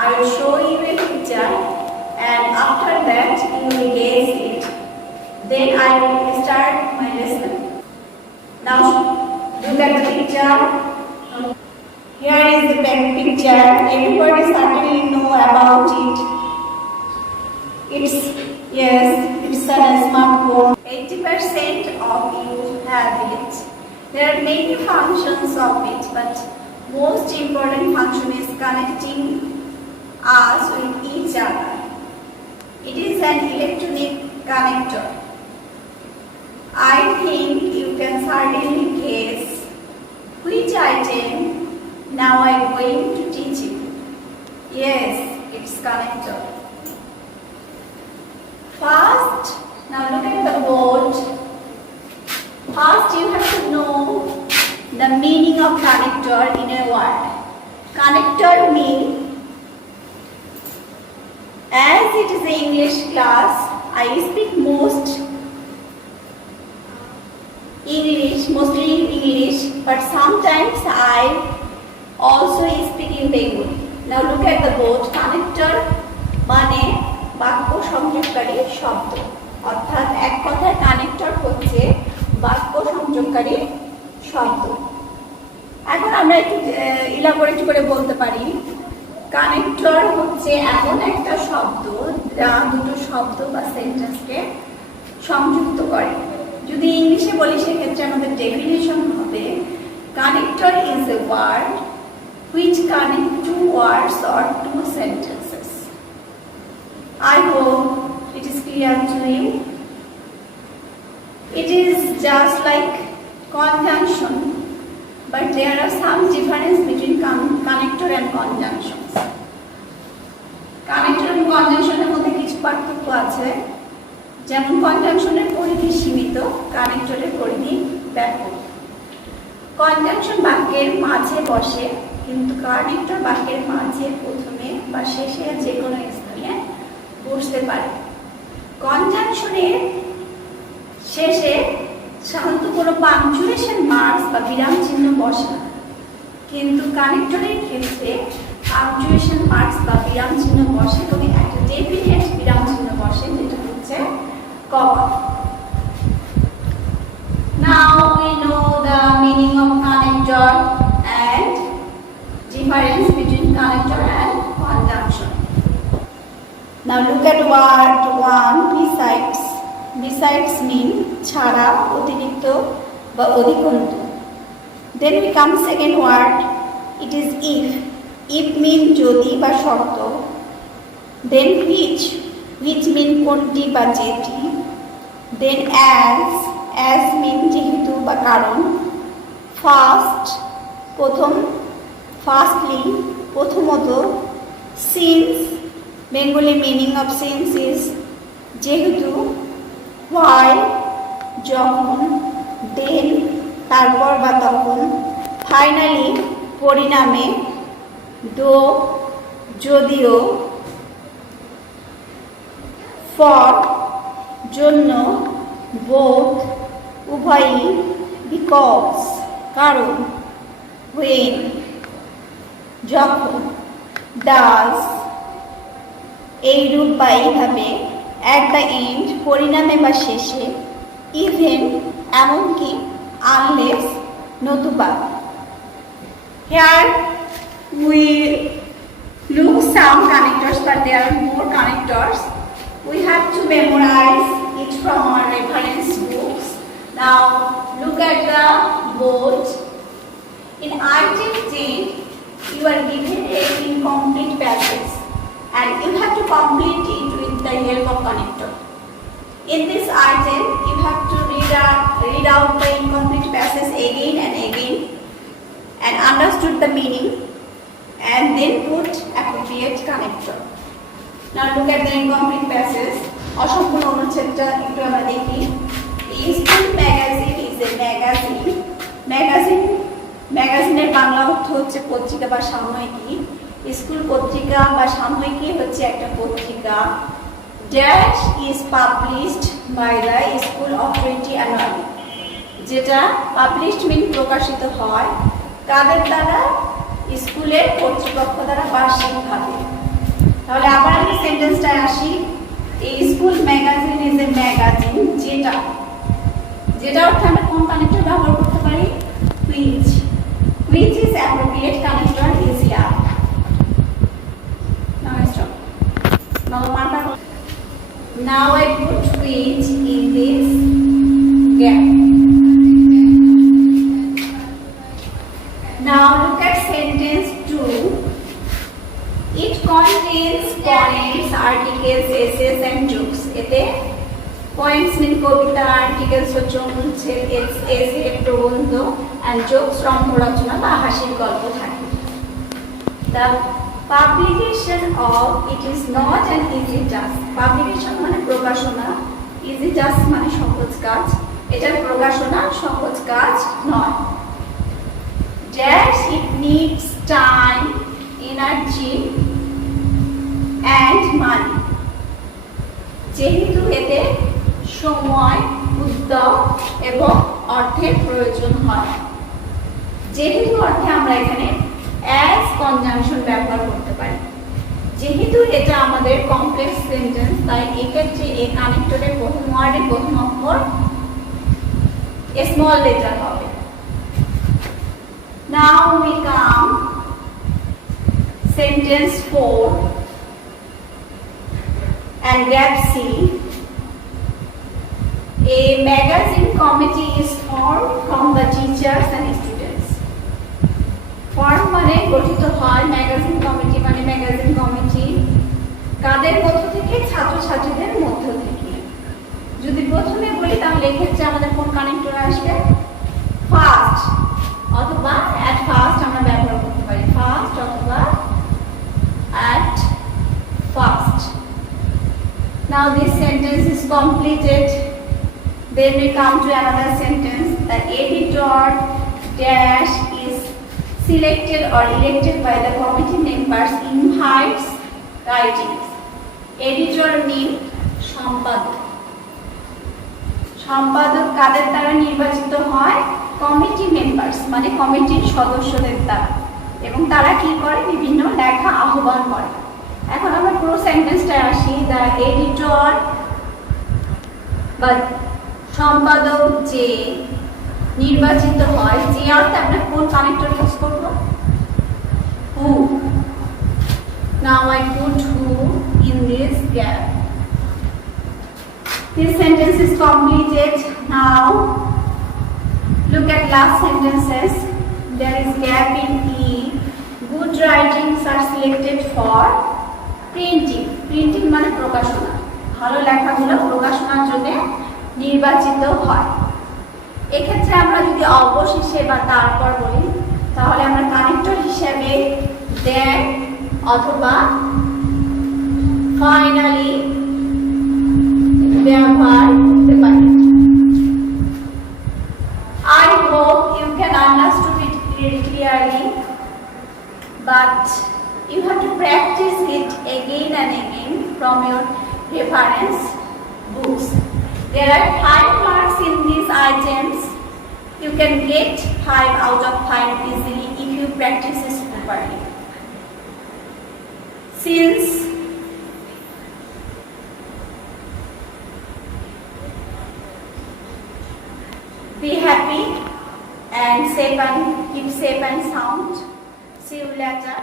I will show you a picture and after that you will guess it. Then I will start my lesson. Now look at the picture. Here is the picture. Everybody certainly know about it. It's a smartphone. 80% of you have it. There are many functions of it, but most important function is connecting us with each other. It is an electronic connector. I think you can certainly guess which item now I am going to teach you. Yes, it's connector. First, now look at the board. First, you have to know the meaning of connector in a word. Connector means, as it is an English class, I speak mostly English, but sometimes I also speak in Bengali. Now look at the board. Connector মানে বাক্য সংযোগকারী শব্দ, অর্থাৎ এক কথায় কানেক্টর হচ্ছে বাক্য সংযোগকারী শব্দ। এখন আমরা একটু ইলাবোরেট করে বলতে পারি, কানেক্টর হচ্ছে এমন একটা শব্দ যা দুটো শব্দ বা সেন্টেন্সকে সংযুক্ত করে। যদি ইংলিশে বলি সেক্ষেত্রে আমাদের ডেফিনেশন হবে, connector is a word which connect two words or two sentences. I hope it is clear to you. It is just like conjunction, but there are some difference between connector and conjunctions. Connector and conjunction এর মধ্যে কিছু পার্থক্য আছে, যেমন কনজাংশনের পরিধি সীমিত, কানেক্টরের পরিধি ব্যাপক। কনজাংশন বাক্যের মাঝে বসে, কিন্তু কানেক্টর বাক্যের মাঝে, প্রথমে বা শেষে যে কোনো স্থানে বসতে পারে। কনজাংশনের শেষে সাধারণত কোনো পাংচুয়েশন মার্কস বা বিরাম চিহ্ন বসে না, কিন্তু কানেক্টরের ক্ষেত্রে পাংচুয়েশন মার্কস বা বিরাম চিহ্ন বসে এবং একটা ডেফিনেট বিরাম চিহ্ন বসে, যেটা হচ্ছে কমা। Now we know the meaning of connector and difference between connector and conjunction. Now look at word one, besides. Besides mean ছাড়া, অতিরিক্ত বা অধিকন্তু। Then we come second word, it is if. If mean যদি বা শর্ত। Then which mean কোনটি বা যেটি। Then as mean যেহেতু বা কারণ। First প্রথম, firstly প্রথমত। Since Bengali meaning of since is যেহেতু। Why যখন। Then তারপর বা তখন। Finally পরিণামে। Though যদিও। For জন্য। Both উভয়ই। Because কারণ। When যখন। Does এইরূপ বা এইভাবে। At the end পরিণামে বা শেষে। Even এমনকি। Unless নতুবা। Here we look some connectors, but there are more connectors. We have to memorize it from our reference books. Now look at the board. In item 10 you are given a incomplete passage and you have to complete it with the help of connector. In this item you have to read out the incomplete passage again and again and understood the meaning and then put appropriate connector. Now look at the incomplete passage. অসম্পূর্ণ অনুচ্ছেদটা একটু আমরা দেখি। School magazine is a magazine. ম্যাগাজিনের বাংলা অর্থ হচ্ছে পত্রিকা বা সাময়িকী। স্কুল পত্রিকা বা সাময়িকী হচ্ছে একটা পত্রিকা। Dash is published by the school authority annually, যেটা পাবলিশড মিন প্রকাশিত হয় কাদের দ্বারা? স্কুলের কর্তৃপক্ষ দ্বারা বার্ষিকভাবে। ম্যাগাজিন যেটা, যেটা অর্থে আমরা কোন কানেক্টর ব্যবহার করতে পারি? which is appropriate connector is here. Now I stop. Now I put which in this gap. Now look at sentence 2. It contains poems, articles, essays and jokes. এতে poems mean কবিতা, articles হচ্ছে অনুচ্ছেদ, essay প্রবন্ধ and jokes রম্য রচনা বা হাসির গল্প থাকে। The publication of it is not an easy task. Publication মানে প্রকাশনা, easy task মানে সহজ কাজ। এটার প্রকাশনা সহজ কাজ নয়। Dash it needs time, energy and money. যেহেতু এতে সময়, উদ্যোগ এবং অর্থের প্রয়োজন হয়। যেহেতু অর্থে আমরা এখানে as কনজাংশন ব্যবহার করতে পারি। যেহেতু এটা আমাদের কমপ্লেক্স সেন্টেন্স, তাই এক্ষেত্রে এই কানেক্টরের প্রথম ওয়ার্ডের প্রথম অক্ষর স্মল লেটার হবে। Now we come sentence 4 and gap C. A magazine committee is formed from the teachers and students. Form মানে গঠিত হয়, ম্যাগাজিন কমিটি মানে ম্যাগাজিন কমিটি কাদের মধ্য থেকে? ছাত্রছাত্রীদের মধ্য থেকে। যদি প্রথমে বলি তাহলে এক্ষেত্রে আমাদের কোন কানেক্টর আসবে? ফার্স্ট অথবা at first আমরা ব্যবহার করতে পারি, ফার্স্ট অথবা at first. Now this sentence is completed. Then we come to another sentence. The editor dash is selected or elected by the committee members in Heights writings. Editor mean সম্পাদক। সম্পাদক কাদের দ্বারা নির্বাচিত হয়? কমিটি মেম্বার্স মানে কমিটির সদস্যদের দ্বারা, এবং তারা কি করে? বিভিন্ন লেখা আহ্বান করে। এখন আমরা পুরো সেন্টেন্সটা আসি। দ্য এডিটর বা সম্পাদক যে নির্বাচিত হয়, যে অর্থে আমরা কোন কানেক্টর ইউজ করব? হু। Now I put who in this gap. This sentence is completed. Now look at last sentences. There is gap in E. Good writings are selected for printing. Printing মানে প্রকাশনা। ভালো লেখাগুলো প্রকাশনার জন্য নির্বাচিত হয়। এক্ষেত্রে আমরা যদি অবশেষে বা তারপর বলি তাহলে আমরা কানেক্টর হিসেবে দেন অথবা ফাইনালি ব্যবহার করতে পারি। I hope you can understand it clearly, but you have to practice it again and again from your reference books. There are 5 marks in these items. You can get 5 out of 5 easily if you practice this properly. Since be happy and safe and keep safe and sound. See you later.